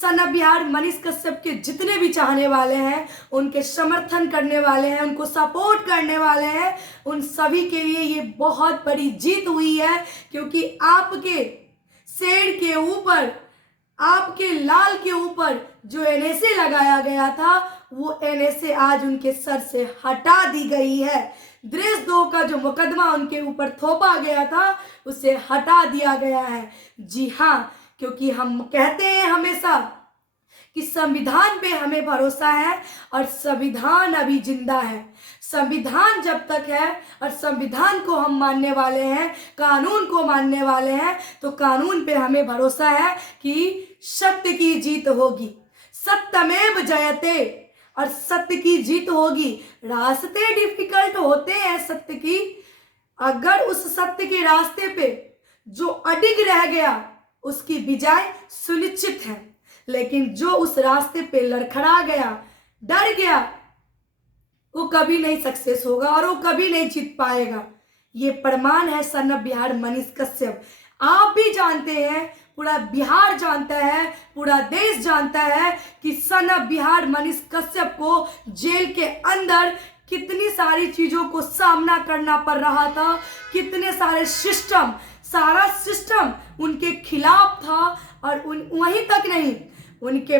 सन of Bihar Manish Kashyap के जितने भी चाहने वाले हैं, उनके समर्थन करने वाले हैं, उनको सपोर्ट करने वाले हैं, उन सभी के लिए ये बहुत बड़ी जीत हुई है। क्योंकि आपके शेर के ऊपर, आपके लाल के ऊपर जो एनएसए लगाया गया था, वो एनएसए आज उनके सर से हटा दी गई है। देशद्रोह का जो मुकदमा उनके ऊपर थोपा गया था, उसे हटा दिया गया है। जी हाँ, क्योंकि हम कहते हैं हमेशा कि संविधान पे हमें भरोसा है और संविधान अभी जिंदा है। संविधान जब तक है और संविधान को हम मानने वाले हैं, कानून को मानने वाले हैं, तो कानून पे हमें भरोसा है कि सत्य की जीत होगी। सत्यमेव जयते, और सत्य की जीत होगी। रास्ते डिफिकल्ट होते हैं सत्य की, अगर उस सत्य के रास्ते पे जो अडिग रह गया उसकी विजय सुनिश्चित है। लेकिन जो उस रास्ते पे लड़खड़ा गया, डर गया, वो कभी नहीं सक्सेस होगा और वो कभी नहीं जीत पाएगा। ये प्रमाण है सन ऑफ बिहार मनीष कश्यप। आप भी जानते हैं, पूरा बिहार जानता है, पूरा देश जानता है कि सन ऑफ बिहार मनीष कश्यप को जेल के अंदर कितनी सारी चीजों को सामना करना पड़ रहा था, कितने सारे सिस्टम, सारा सिस्टम उनके खिलाफ था। और वहीं तक नहीं, उनके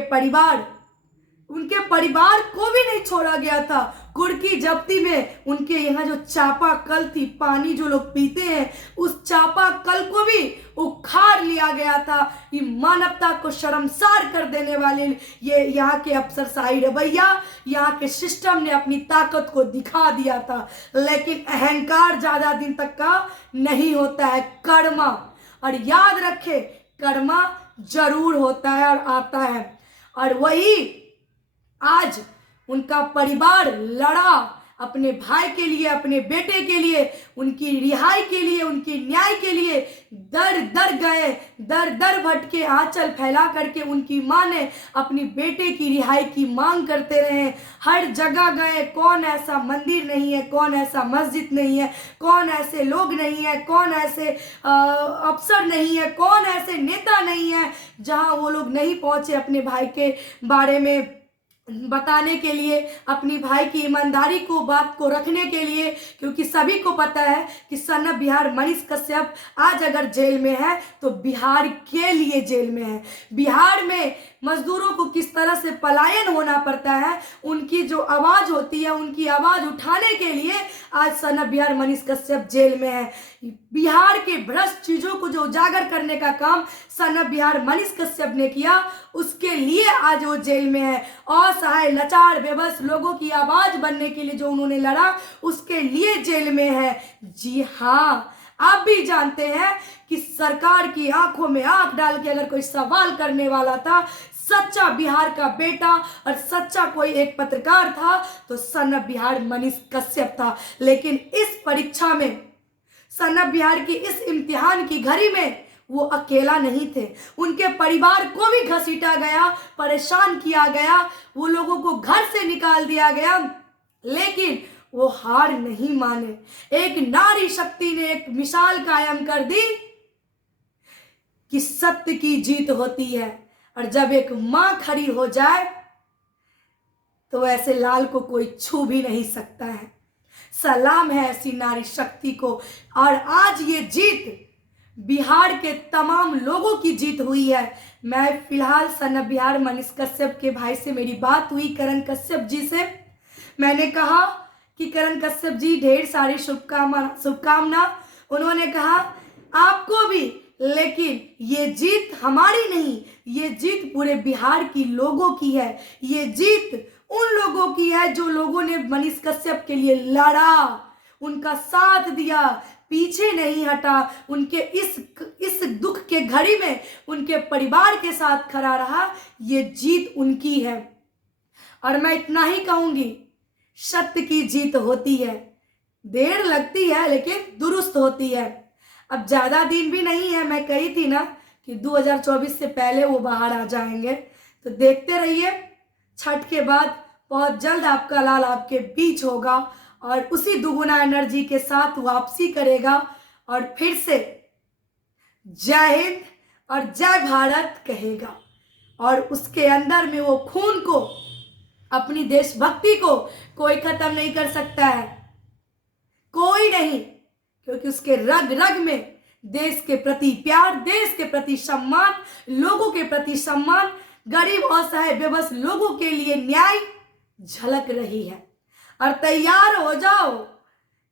परिवार को भी नहीं छोड़ा गया था। कुर्की जब्ती में उनके यहाँ जो चापा कल थी, पानी जो लोग पीते हैं, उस चापा कल को भी उखाड़ लिया गया था। ये मानवता को शर्मसार कर देने वाले ये यहाँ के अफसरशाही रवैया, यहाँ के सिस्टम ने अपनी ताकत को दिखा दिया था। लेकिन अहंकार ज्यादा दिन तक का नहीं होता है, कर्मा, और याद रखे कर्मा जरूर होता है और आता है। और वही आज उनका परिवार लड़ा अपने भाई के लिए, अपने बेटे के लिए, उनकी रिहाई के लिए, उनकी न्याय के लिए दर दर गए, दर दर भटके आंचल फैला करके उनकी मां ने अपनी बेटे की रिहाई की मांग करते रहे। हर जगह गए, कौन ऐसा मंदिर नहीं है, कौन ऐसा मस्जिद नहीं है, कौन ऐसे लोग नहीं है, कौन ऐसे अफसर नहीं है, कौन ऐसे नेता नहीं है जहां वो लोग नहीं पहुंचे अपने भाई के बारे में बताने के लिए, अपनी भाई की ईमानदारी को, बात को रखने के लिए। क्योंकि सभी को पता है कि सन ऑफ बिहार मनीष कश्यप आज अगर जेल में है तो बिहार के लिए जेल में है। बिहार में मजदूरों को किस तरह से पलायन होना पड़ता है, उनकी जो आवाज होती है, उनकी आवाज उठाने के लिए आज son of Bihar Manish Kashyap jail में है। बिहार के भ्रष्ट चीजों को जो उजागर करने का काम सन ऑफ बिहार मनीष कश्यप ने किया, उसके लिए आज वो जेल में है। असहाय, लाचार, बेबस लोगों की आवाज बनने के लिए जो उन्होंने लड़ा, उसके लिए जेल में है। जी हाँ, आप भी जानते हैं कि सरकार की आंखों में आंख डाल के अगर कोई सवाल करने वाला था, सच्चा बिहार का बेटा और सच्चा कोई एक पत्रकार था, तो सन ऑफ बिहार मनीष कश्यप था। लेकिन इस परीक्षा में, सन ऑफ बिहार की इस इम्तिहान की घड़ी में वो अकेला नहीं थे। उनके परिवार को भी घसीटा गया, परेशान किया गया, वो लोगों को घर से निकाल दिया गया, लेकिन वो हार नहीं माने। एक नारी शक्ति ने एक मिसाल कायम कर दी कि सत्य की जीत होती है। और जब एक मां खड़ी हो जाए तो ऐसे लाल को कोई छू भी नहीं सकता है। सलाम है ऐसी नारी शक्ति को। और आज ये जीत बिहार के तमाम लोगों की जीत हुई है। मैं फिलहाल सन ऑफ बिहार मनीष कश्यप के भाई से मेरी बात हुई, करण कश्यप जी से। मैंने कहा कि करण कश्यप जी, ढेर सारी शुभकामना। उन्होंने कहा आपको भी, लेकिन ये जीत हमारी नहीं, ये जीत पूरे बिहार की लोगों की है। ये जीत उन लोगों की है जो लोगों ने मनीष कश्यप के लिए लड़ा, उनका साथ दिया, पीछे नहीं हटा, उनके इस दुख के घड़ी में उनके परिवार के साथ खड़ा रहा। ये जीत उनकी है। और मैं इतना ही कहूंगी, सत्य की जीत होती है, देर लगती है लेकिन दुरुस्त होती है। अब ज्यादा दिन भी नहीं है, मैं कही थी ना कि 2024 से पहले वो बाहर आ जाएंगे, तो देखते रहिए। छठ के बाद बहुत जल्द आपका लाल आपके बीच होगा और उसी दुगुना एनर्जी के साथ वापसी करेगा और फिर से जय हिंद और जय भारत कहेगा। और उसके अंदर में वो खून को, अपनी देशभक्ति को कोई खत्म नहीं कर सकता है, कोई नहीं, क्योंकि उसके रग रग में देश के प्रति प्यार, देश के प्रति सम्मान, लोगों के प्रति सम्मान, गरीब असहाय बेबस लोगों के लिए न्याय झलक रही है। और तैयार हो जाओ,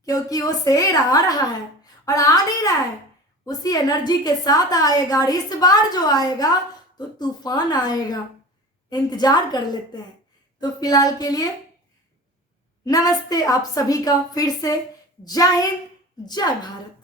क्योंकि वो शेर आ रहा है, और आ नहीं रहा है, उसी एनर्जी के साथ आएगा। और इस बार जो आएगा तो तूफान आएगा, इंतजार कर लेते हैं। तो फिलहाल के लिए नमस्ते आप सभी का फिर से। जय हिंद, जय भारत।